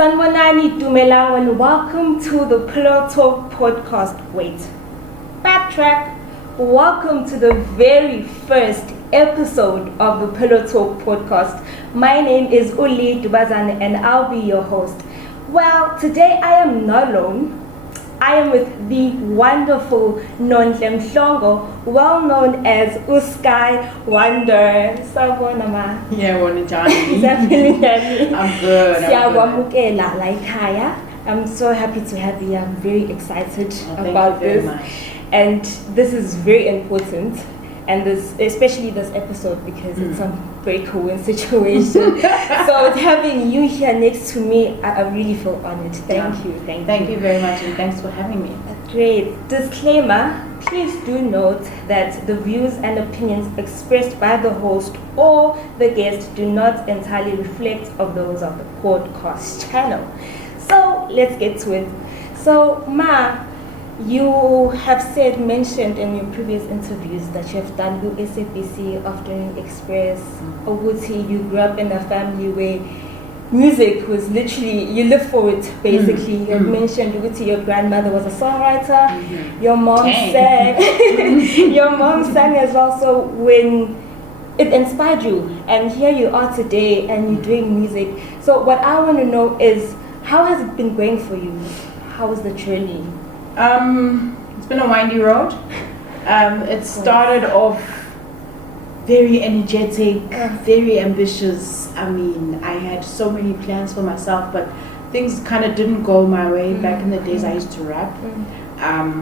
Sanibonani, Dumelang, and welcome to the Pillow Talk podcast. Wait, backtrack. Welcome to the very first episode of the Pillow Talk podcast. My name is Uli Dubazane and I'll be your host. Well, today I am not alone. I am with the wonderful Nonhle Mhlongo, well known as Skyewanda. Sawubona. Yeah, Johnny. I'm good. I'm so happy to have you. I'm very excited about this. Much. And this is very important. And this, especially this episode, because it's some very cool situation. So having you here next to me, I really feel honored. Thank you. Thank you very much, and thanks for having me. Great. Disclaimer, please do note that the views and opinions expressed by the host or the guest do not entirely reflect of those of the podcast channel. So let's get to it. So Ma, you have mentioned in your previous interviews that you have done SABC, Afternoon Express. Oguti, you grew up in a family where music was literally, you live for it basically. You had mentioned Oguti, your grandmother was a songwriter. Your mom sang. Your mom sang as well. So when it inspired you, and here you are today and you're doing music. So what I want to know is, how has it been going for you? How was the journey? It's been a windy road. It started off very energetic, very ambitious. I mean, I had so many plans for myself, but things kind of didn't go my way. Back in the days, I used to rap.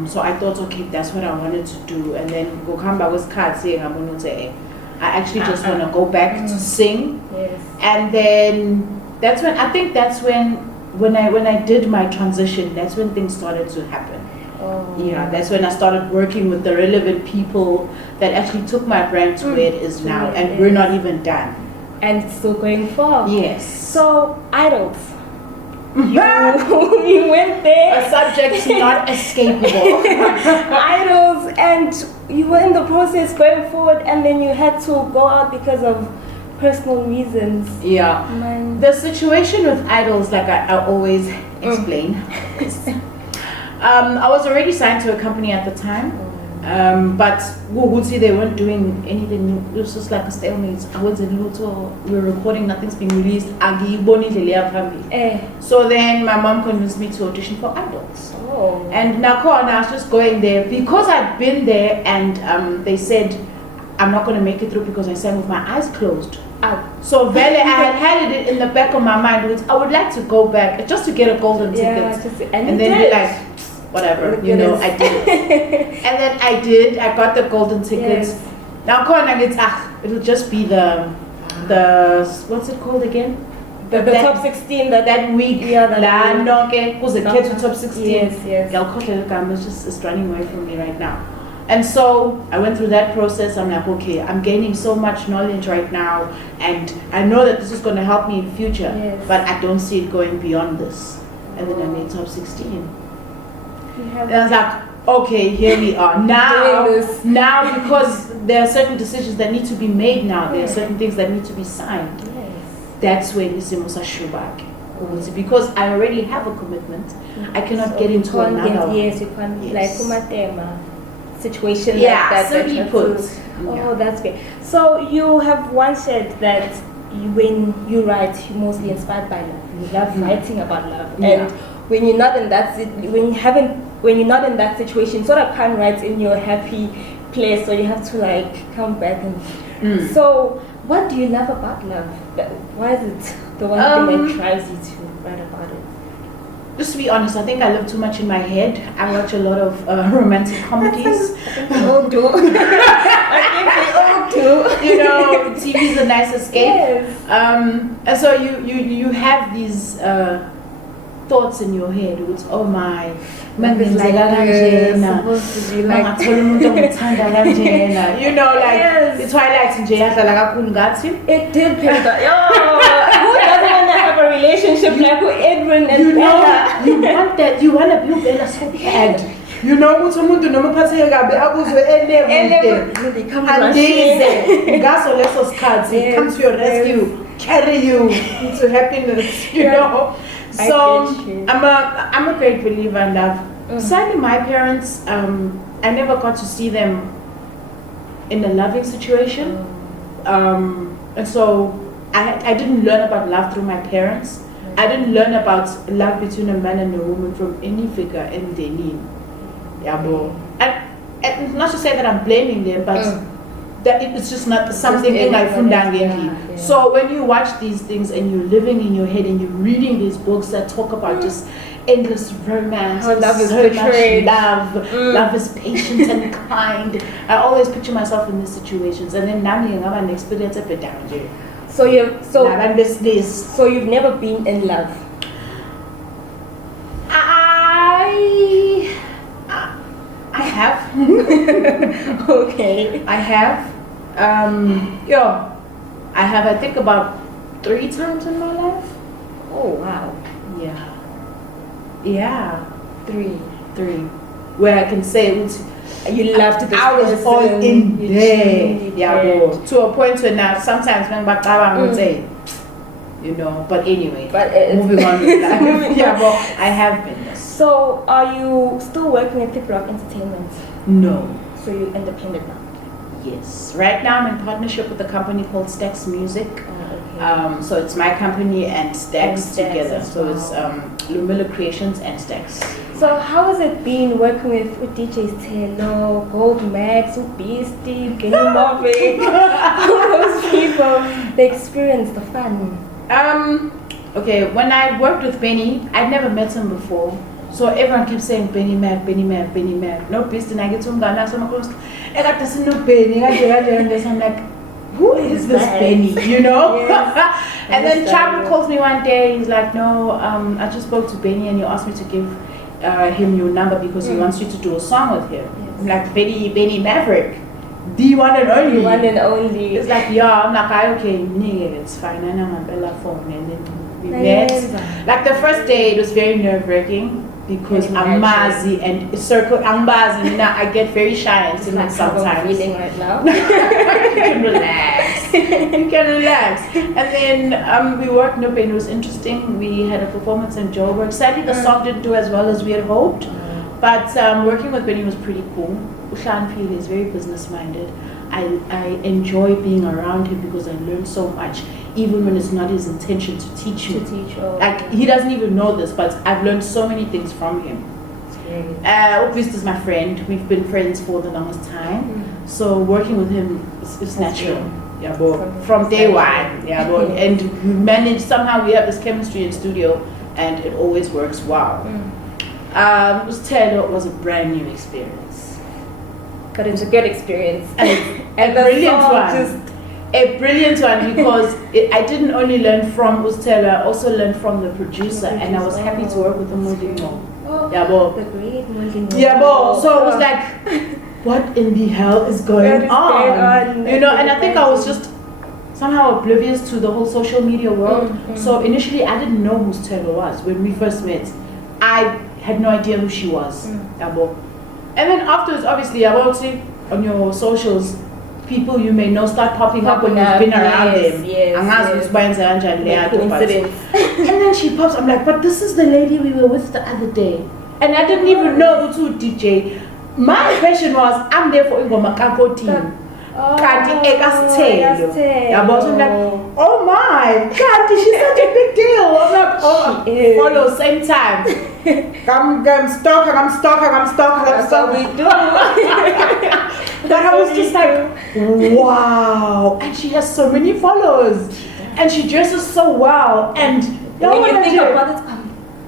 So I thought, okay, that's what I wanted to do. And then go come back with cards saying, I actually just want to go back to sing. Yes. And then that's when when I did my transition, that's when things started to happen. Yeah, that's when I started working with the relevant people that actually took my brand to where it is now, and we're not even done. And it's still going far. Yes. So, IDOLS. You went there. A subject not escapable. IDOLS, and you were in the process going forward, and then you had to go out because of personal reasons. Yeah. The situation with IDOLS, like I always explain, I was already signed to a company at the time, but they weren't doing anything. It was just like a stalemate. We're recording, nothing's being released. So then my mom convinced me to audition for IDOLS. And now I was just going there because I'd been there, and they said I'm not going to make it through because I sang with my eyes closed. So Vele, I had it in the back of my mind, which I would like to go back just to get a golden ticket, and then be like, whatever, I did it. And then I did. I got the golden tickets. Yes. Now it'll just be the what's it called again? The top 16 that week. Yeah, was it top 16? Yes. It's running away from me right now. And so I went through that process. I'm like, okay, I'm gaining so much knowledge right now, and I know that this is going to help me in future, but I don't see it going beyond this. And then I made top 16. And I was like, okay, here we are. Now, because there are certain decisions that need to be made now. There are certain things that need to be signed. That's when Isimusa Shubak. Because I already have a commitment. I cannot get into another one. Yes, you can't, like Kumatema. Situation like that. Simply put. That's great. So you have once said that when you write, you're mostly inspired by love. You love writing about love, and when you're not in that situation, sort of can't write in your happy place, so you have to like come back and. So what do you love about love? Why is it the one thing that drives you to write about it? Just to be honest, I think I live too much in my head. I watch a lot of romantic comedies. I think we all do. You know, TV is a nice escape. Yes. And so you have these thoughts in your head. It's, oh my, supposed to be like you know, like the Twilight in Jaya. It did pick up. Who doesn't want to have a relationship like with Edwin and Bella? You want that. You want to build Bella so bad. You know, umuntu noma phatheke kabi akuzwe they come to your rescue, carry you into happiness, you know. So I'm a great believer in love. Sadly, my parents, I never got to see them in a loving situation. And so I didn't learn about love through my parents. I didn't learn about love between a man and a woman from any figure in Delhi. And not to say that I'm blaming them, but that it's just not something in my fundangengi. So when you watch these things and you're living in your head and you're reading these books that talk about just endless romance, how love is so portrayed. Love is patient and kind. I always picture myself in these situations, and then now you have an experience of it down there. So you've never been in love. I have. Okay. I have. I have, I think, about 3 times in my life. Oh wow. Yeah. 3. Where I can say you loved this I was all person, in you there. genuinely To a point where now sometimes when I would say, but anyway. Moving on with life. I have been. So, are you still working at Thick Rock Entertainment? No. So you're independent now? Yes. Right now I'm in partnership with a company called Stax Music. Oh, okay. So it's my company and Stax together. So well. It's Lumila Creations and Stax. So how has it been working with DJs Telo, Gold Max, Beastie, Kenny Marvick, all those people? The experience, the fun. Okay, when I worked with Benny, I'd never met him before. So everyone kept saying Benny Mac. No Beastie, and I get to him, I got to know Benny, and I'm like, who is this Benny, Yes. And then Chavo calls me one day, he's like, no, I just spoke to Benny and he asked me to give him your number because he wants you to do a song with him. Yes. I'm like, Benny Maverick, the one and only. The one and only. It's like, yeah, I'm like, okay, it's fine, and I'm on Bella phone, and then we met. Like the first day, it was very nerve-wracking because I'm Mazi and circle Ambazi, and I get very shy and timid sometimes. Feeling right now. You can relax. And then we worked. No pain. It was interesting. We had a performance in Joburg. Sadly, the song didn't do as well as we had hoped, but working with Benny was pretty cool. Ushan Peel is very business-minded. I enjoy being around him because I learn so much, even when it's not his intention to teach me. Like he doesn't even know this, but I've learned so many things from him. Obviously, is my friend. We've been friends for the longest time, so working with him is natural. From day one. And we manage somehow. We have this chemistry in studio, and it always works well. Taylor was a brand new experience. But it was a good experience. And a brilliant one. A brilliant one because I didn't only learn from Ustela, I also learned from the producer, and I was happy to work with the Modimo. The great Modimo. So I was like, what in the hell is going on? And I think I was just somehow oblivious to the whole social media world. So initially I didn't know who Stella was when we first met. I had no idea who she was. And then afterwards, obviously, I will see on your socials, people you may know start popping up when you've been around them. And then she pops, I'm like, but this is the lady we were with the other day. And I didn't even know who to DJ. My impression was, I'm there for Ingoma Kako team. I'm like, oh my God, she's such a big deal. I'm like, follow, same time. I'm stalking. That's what we do. But I was just like, wow. And she has so many followers. And she dresses so well. And when you think about it,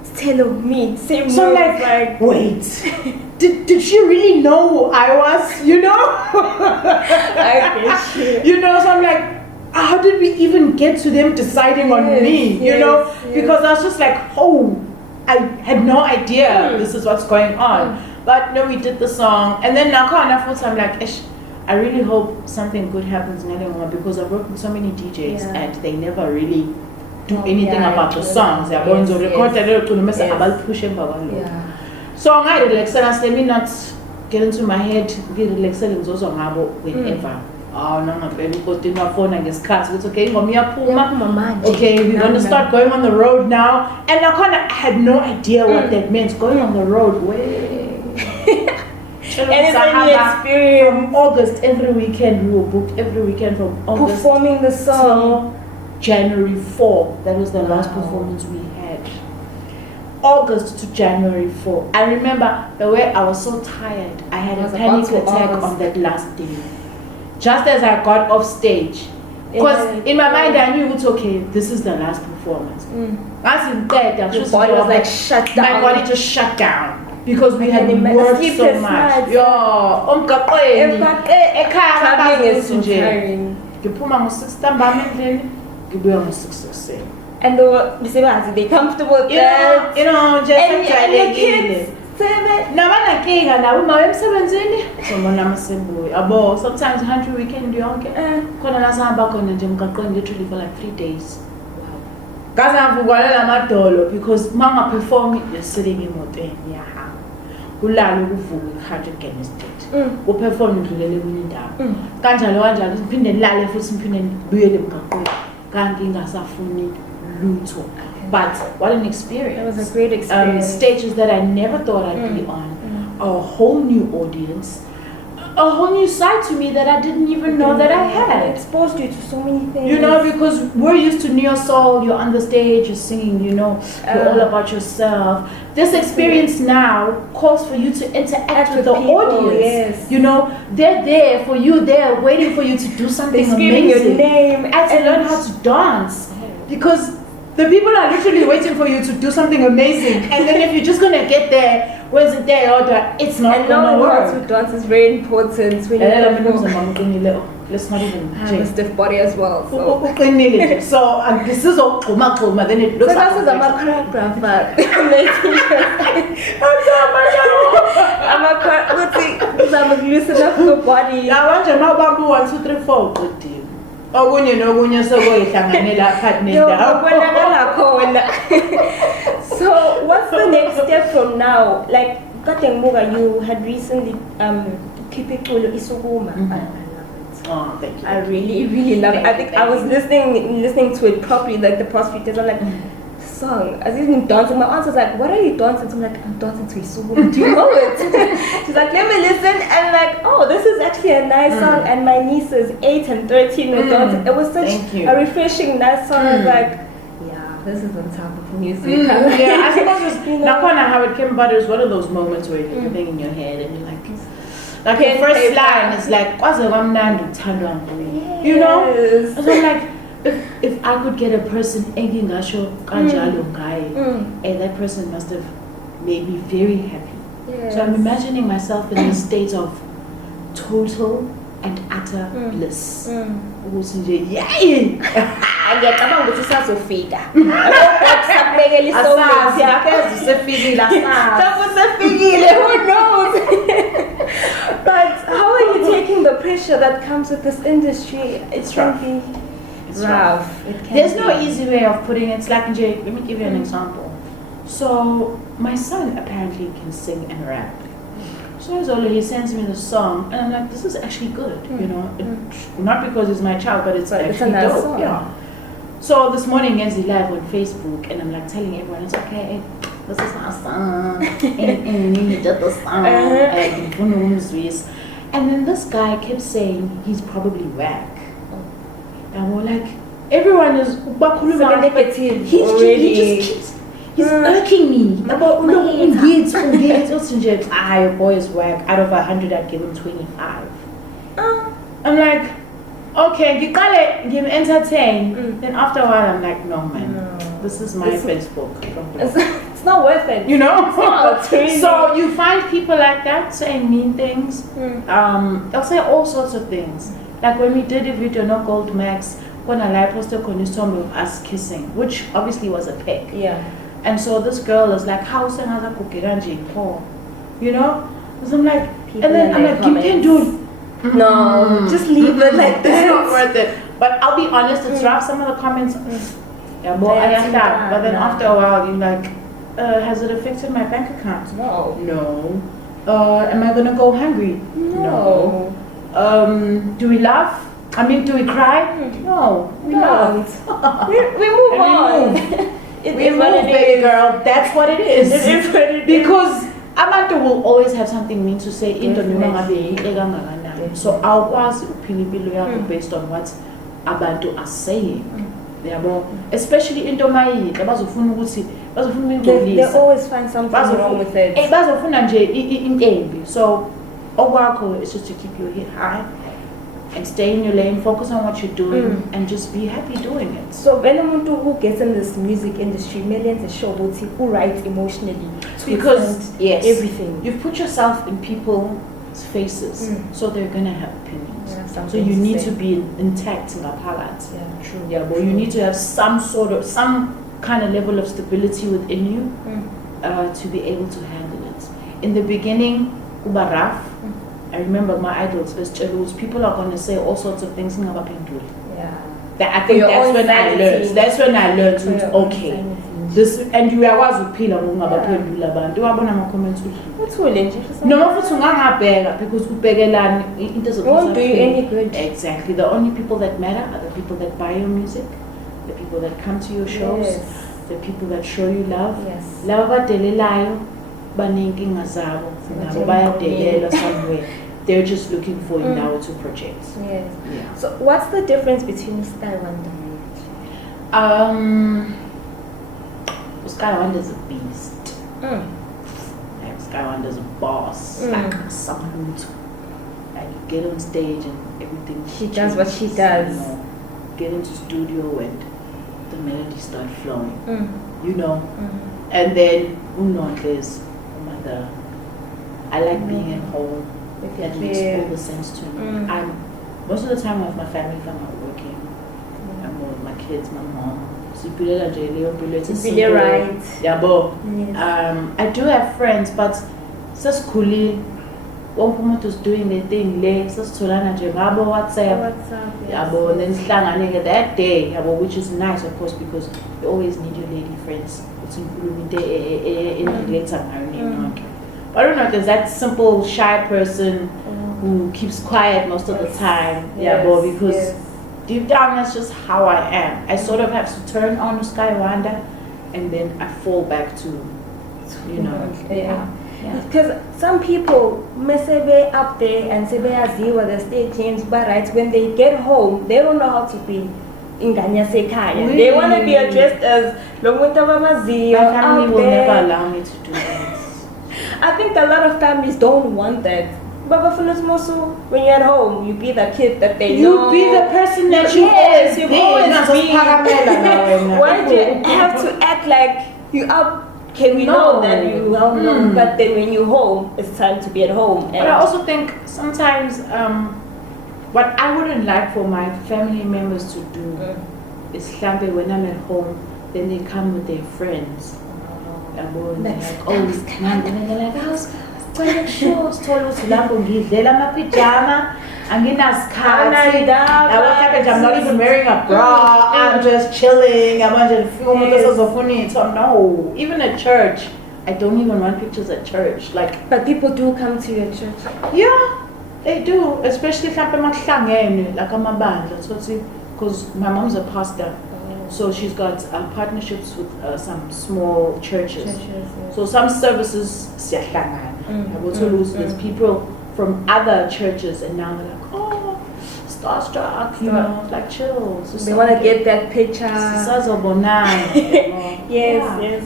Stella, me, same. So like, wait. Did she really know who I was? I get you. So I'm like, how did we even get to them deciding on me? Because I was just like, oh, I had no idea this is what's going on. But no, we did the song, and then now I'm like, I really hope something good happens in Nonhle because I've worked with so many DJs and they never really do anything about the songs. They're going to record so I'm relaxed, let me not get into my head, be relaxed whenever. oh no, because my phone I guess cuts. It's okay, Mama. okay, we're gonna start going on the road now. And I kind of had no idea what that meant. Going on the road, way. And it's a new experience. From August, every weekend we were booked. Every weekend from August performing the song. January 4. That was the last performance we had. August to January 4. I remember the way I was so tired. I had a panic attack on that last day. Just as I got off stage. Because in my mind I knew it's okay, this is the last performance. As in bed, your body was like shut down. My body just shut down. Because we had worked so much. Traveling is so tiring. And they're comfortable with that. You know, just and the kids. Sometimes 100 weekend literally for like 3 days. Because mama perform, you're sitting in motel. Ulala ukuvuka ikhathi again state uperform ngidlulele kwenye indawo kanjalo kanjalo siphinde nilale futhi siphinde nibuyele emgaqweni kanti ingasafuni lutho. But what an experience. It was a great experience. Stages that I never thought I'd be on, a whole new audience, a whole new side to me that I didn't even know that I had. It exposed you to so many things. You know, because we're used to neo soul, you're on the stage, you're singing, you know, you're all about yourself. This experience now calls for you to interact with the people, audience. Yes. You know, they're there for you, they're waiting for you to do something amazing. Your name and to learn how to dance. Because the people are literally waiting for you to do something amazing. And then if you're just going to get there, where's it there order? It's not going to work. And dance is very important when let's not even have a stiff body as well. So, this is all then it looks like I'm a choreographer. I'm loosen up the body. I want to know bamboo 1, 2, 3, 4. Good deal. So what's the next step from now? Like Katengmuga, you had recently Kipikulo Isuguma. I love it. Oh, thank you. I really love it. I think I was listening to it properly like the past few days. I'm like, song. I was even dancing. My aunt was like, what are you dancing to? I'm like, I'm dancing to Isuguma. Do you know it? She's like, let me listen. And like, oh, this is actually a nice song. And my nieces, 8 and 13, were dancing. It was such a refreshing, nice song. I was like, yeah, this is on top of music. Yeah, I suppose it's now kind of how it came about. It was one of those moments where you're living in your head and you're like the first line is like, you know? So I'm like, if I could get a person that person must have made me very happy. Yes. So I'm imagining myself in a state of total and utter bliss. Yay! Ngiyacabanga ukuthi sazofika. Who knows? But how are you taking the pressure that comes with this industry? It's rough. It's rough. There's no easy way of putting it. It's like, let me give you an example. So my son apparently can sing and rap. So he sends me the song, and I'm like, this is actually good, you know. Not because it's my child, but it's actually a nice dope. Song. Yeah. So this morning, as he live on Facebook, and I'm like telling everyone, it's okay. This is my song. And he did the song. And then this guy kept saying he's probably whack. And we're like, everyone is negative. He's irking me. About your boy is whack. Out of 100, I'd give him 25. I'm like, okay, you gotta give him entertain. Then after a while, I'm like, no man, this is my Facebook. It's not worth it. You know. Really. So you find people like that saying mean things. They'll say all sorts of things. Like when we did a video, no Gold Max, when I posted of us kissing, which obviously was a pic. Yeah. And so this girl is like, how you know? So I'm like, people and then I'm like, you can do it. No, just leave it like this. It's not worth it. But I'll be honest, it's rough. Some of the comments, yeah, but then after a while, you're like, has it affected my bank account? No. Am I gonna go hungry? No. Do we laugh? I mean, do we cry? No, we laugh. we move on. We move, baby girl. That's what it is. It is what it is. Because abantu will always have something mean to say into noma ngabe yinhle kangakanani. So awukwazi ukuphila impilo yakho based on what abantu are saying. Yabo, especially into mayinhle bazofuna ukuthi they always find something wrong with it. Bazofuna nje intembi. So okwakho is just to keep your head high and stay in your lane, focus on what you're doing, and just be happy doing it. So when umuntu who gets in this music industry, millions of show who writes emotionally, because yes, everything. You've put yourself in people's faces, so they're gonna have opinions. Yeah, so you need to be intact in the palette. Yeah, true. Yeah, but you need to have some kind of level of stability within you to be able to handle it. In the beginning, kuba rough. I remember my idols, people are going to say all sorts of things. Yeah. I think that's when I learned. That's when I learned, okay, this, and you are was pila ngabaphendula abantu. Wabona ama comments uthule nje. No futhi ungangabheka because ubhekelani into zokuthi won't do you any good. Exactly. The only people that matter are the people that buy your music, the people that come to your shows, the people that show you love. Yes. Lava badelelayo banenkinga zabo nabo bayadelela somewhere. They're just looking for you now to project. Yes. Yeah. So what's the difference between Skyewanda? Skyewanda is a beast. Like Skyewanda is a boss. Like someone like you get on stage and everything. She does what she does. You know, get into studio and the melodies start flowing. You know, and then Nonhle is mother. I like being at home. That makes all the sense to me. I'm most of the time with my family if I'm not working. I'm with my kids, my mom. Right. Yeah, but I do have friends, but just coolly. One woman is doing their thing late. Just Tolana Jababo WhatsApp. Yeah, but then slang that day. Yeah, which is nice, of course, because you always need your lady friends. It's in later. I don't know, there's that simple shy person who keeps quiet most of the time. Yeah, but because deep down that's just how I am. I sort of have to turn on Skyewanda and then I fall back to, you know. Yeah. Because some people may say they're up there and say they are zero, the stage names, but right when they get home, they don't know how to be in Ganya Sekaya. Really? They want to be addressed as Longwita Mamazi. My family will never allow me to do that. I think a lot of families don't want that. But when you're at home, you be the kid that they know. You be the person that you always be. Why do you have to act like you are? Okay, we know that you well known, but then when you're home, it's time to be at home. And but I also think sometimes what I wouldn't like for my family members to do is when I'm at home, then they come with their friends. And they're like, oh, and they're like, I was wearing shorts, ngidlela amapijama, anginaskhathi. What happens? I'm not even wearing a bra. I'm just chilling. I'm just no. Even at church, I don't even want pictures at church. Like, but people do come to your church. Yeah, they do. Especially like because my mom's a pastor. So she's got partnerships with some small churches. So some services, there's people from other churches, and now they're like, oh, starstruck, you know, like chill. They want to get that picture. Yes.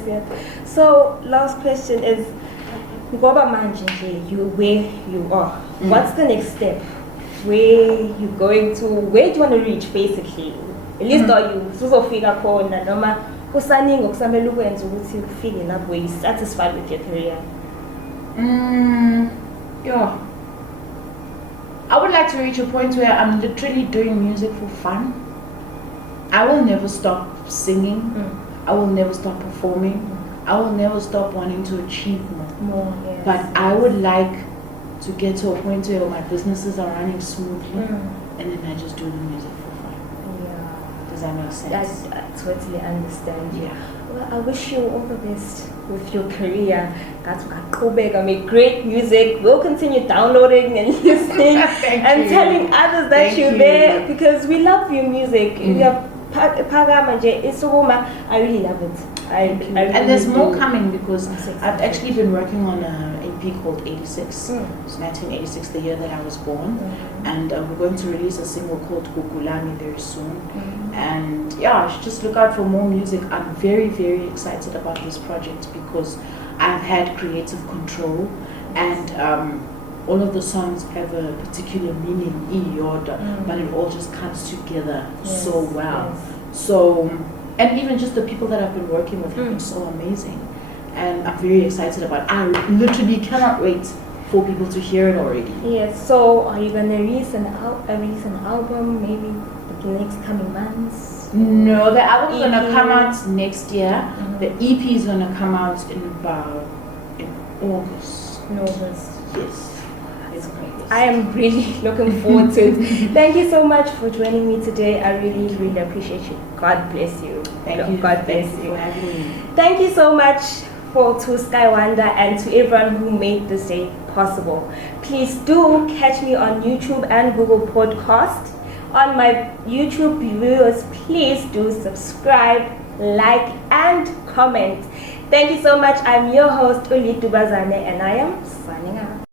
So last question is, you where you are. What's the next step? Where you going to? Where do you want to reach, basically? At least are you uzofika khona noma kusaningi okusamele ukwenza ukuthi ufike lapho where you satisfied with your career? Yeah. I would like to reach a point where I'm literally doing music for fun. I will never stop singing. I will never stop performing. I will never stop wanting to achieve more. Yes. But I would like to get to a point where my businesses are running smoothly and then I just do the music for fun. Does that make sense? I totally understand. Yeah. Well, I wish you all the best with your career. That's Qhubeka, make great music. We'll continue downloading and listening and telling others that you're there because we love your music. You have Pagama Isuguma. I really love it. I really and there's more coming because I've actually been working on an EP called 86. It's 1986, the year that I was born. And we're going to release a single called Kukulani very soon. And yeah, just look out for more music. I'm very, very excited about this project because I've had creative control and all of the songs have a particular meaning, but it all just comes together so well. So, and even just the people that I've been working with have been so amazing. And I'm very excited about it. I literally cannot wait for people to hear it already. Yes, so are you going to release an album maybe the next coming months? No, the album's going to come out next year. The EP is going to come out in August. In August. Yes. It's great. I am really looking forward to it. Thank you so much for joining me today. I really, really appreciate you. God bless you. Thank you. God bless you. For having me. Thank you so much to Skyewanda and to everyone who made this day possible. Please do catch me on YouTube and Google Podcast. On my YouTube viewers, please do subscribe, like, and comment. Thank you so much. I'm your host, Uli Dubazane, and I am signing out.